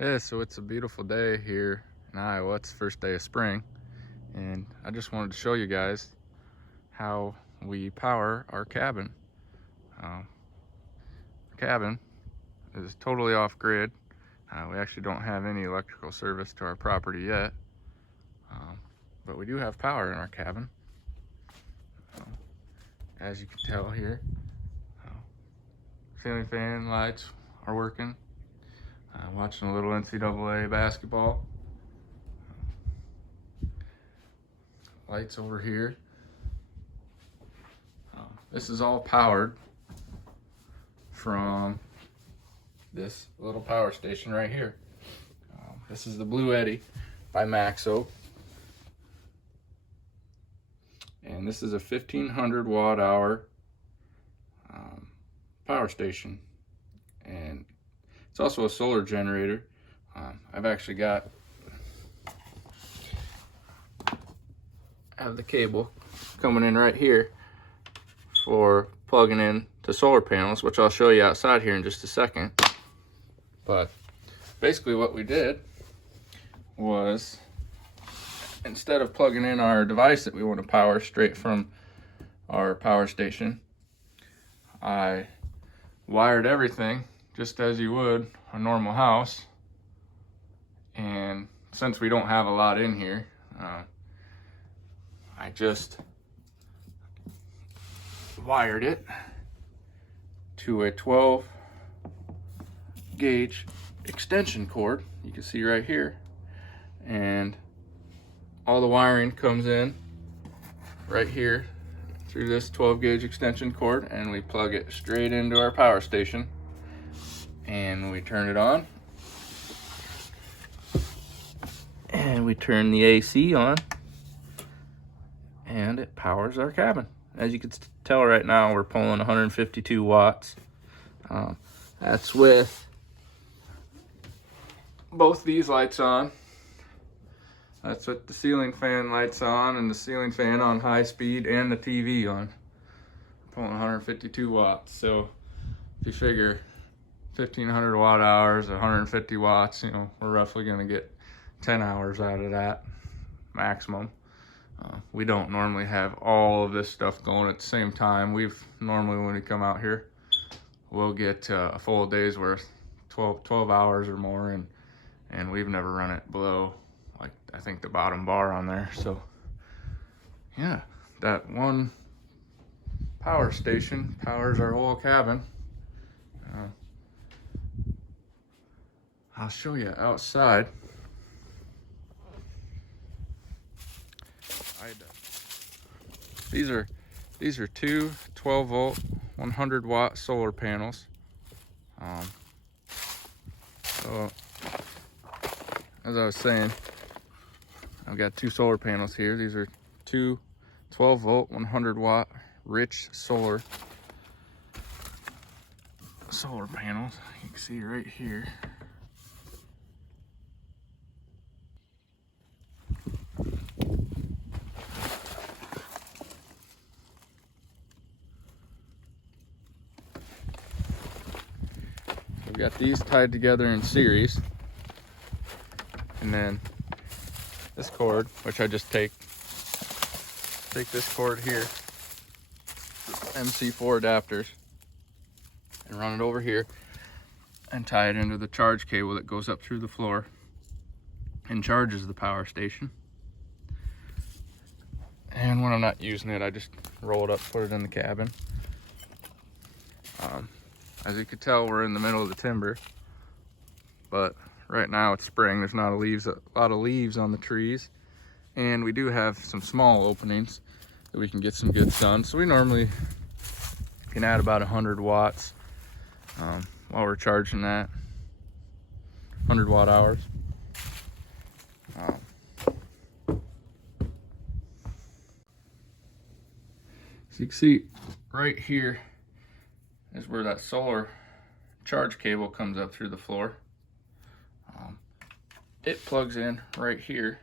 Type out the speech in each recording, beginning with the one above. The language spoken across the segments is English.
Yeah, so it's a beautiful day here in Iowa. It's the first day of spring, and I just wanted to show you guys how we power our cabin. Our cabin is totally off grid. We actually don't have any electrical service to our property yet, but we do have power in our cabin. As you can tell here, ceiling fan lights are working. Watching a little NCAA basketball. Lights over here. This is all powered from this little power station right here. This is the Bluetti by Maxo, and this is a 1500 watt hour power station, and it's also a solar generator. I've actually got the cable coming in right here for plugging in to solar panels, which I'll show you outside here in just a second. But basically what we did was, instead of plugging in our device that we want to power straight from our power station, I wired everything just as you would a normal house. And since we don't have a lot in here, I just wired it to a 12 gauge extension cord. You can see right here, and all the wiring comes in right here through this 12 gauge extension cord, and we plug it straight into our power station, and we turn it on and we turn the AC on, and it powers our cabin. As you can tell right now, we're pulling 152 watts. That's with both these lights on. That's with the ceiling fan lights on, and the ceiling fan on high speed, and the TV on. Pulling 152 watts. So if you figure 1500 watt hours, 150 watts, you know, we're roughly gonna get 10 hours out of that maximum. We don't normally have all of this stuff going at the same time. Normally, when we come out here, we'll get a full day's worth, 12 hours or more, and we've never run it below, like, I think the bottom bar on there. So yeah, that one power station powers our whole cabin. I'll show you outside. These are two 12 volt 100 watt solar panels. So as I was saying, I've got two solar panels here. These are two 12 volt 100 watt rich solar panels. You can see right here. We've got these tied together in series, and then this cord, which I just take this cord here, MC4 adapters, and run it over here and tie it into the charge cable that goes up through the floor and charges the power station. And when I'm not using it, I just roll it up, put it in the cabin. As you can tell, we're in the middle of the timber, but right now it's spring. There's not a lot of leaves on the trees, and we do have some small openings that we can get some good sun. So we normally can add about 100 watts while we're charging that, 100 watt hours. So you can see right here is where that solar charge cable comes up through the floor. It plugs in right here.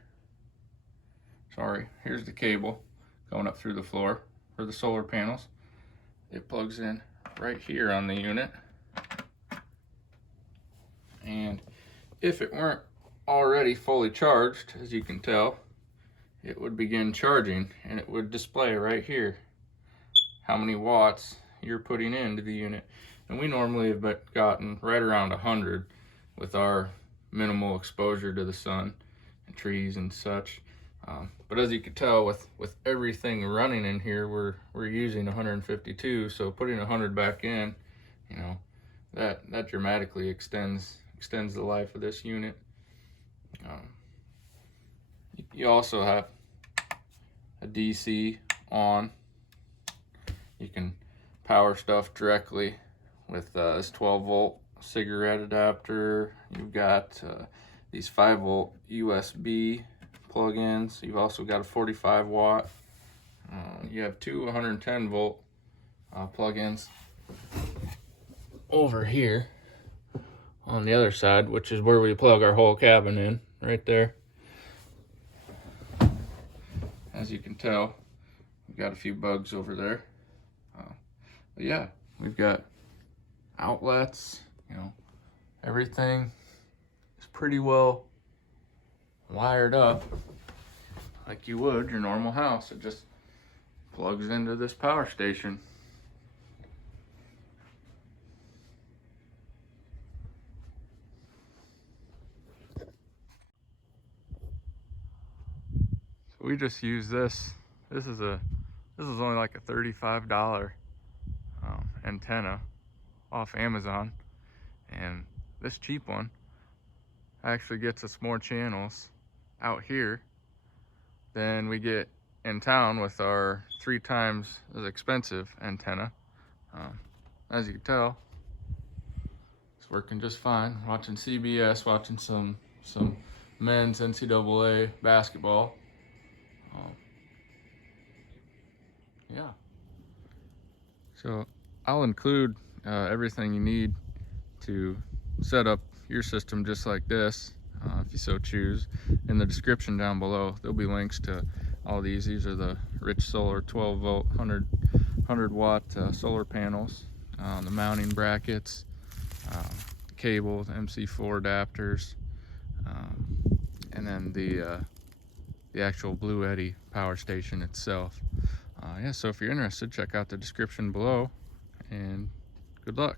Sorry, here's the cable going up through the floor for the solar panels. It plugs in right here on the unit, and if it weren't already fully charged, as you can tell, it would begin charging and it would display right here how many watts you're putting into the unit. And we normally have gotten right around 100 with our minimal exposure to the sun and trees and such. But as you can tell, with everything running in here, we're using 152. So putting 100 back in, you know, that dramatically extends the life of this unit. You also have a DC on. You can power stuff directly with this 12-volt cigarette adapter. You've got these 5-volt USB plug-ins. You've also got a 45-watt. You have two 110-volt plug-ins over here on the other side, which is where we plug our whole cabin in, right there. As you can tell, we've got a few bugs over there. But yeah, we've got outlets, you know, everything is pretty well wired up like you would your normal house. It just plugs into this power station. So we just use this. This is only like a $35 antenna off Amazon, and this cheap one actually gets us more channels out here than we get in town with our 3 times as expensive antenna. As you can tell, it's working just fine. Watching CBS, watching some men's NCAA basketball. Yeah. So I'll include everything you need to set up your system just like this, if you so choose. In the description down below, there'll be links to all these. These are the Rich Solar 12-volt, 100-watt solar panels, the mounting brackets, cables, MC4 adapters, and then the actual bluetti power station itself. Yeah, so if you're interested, check out the description below, and good luck.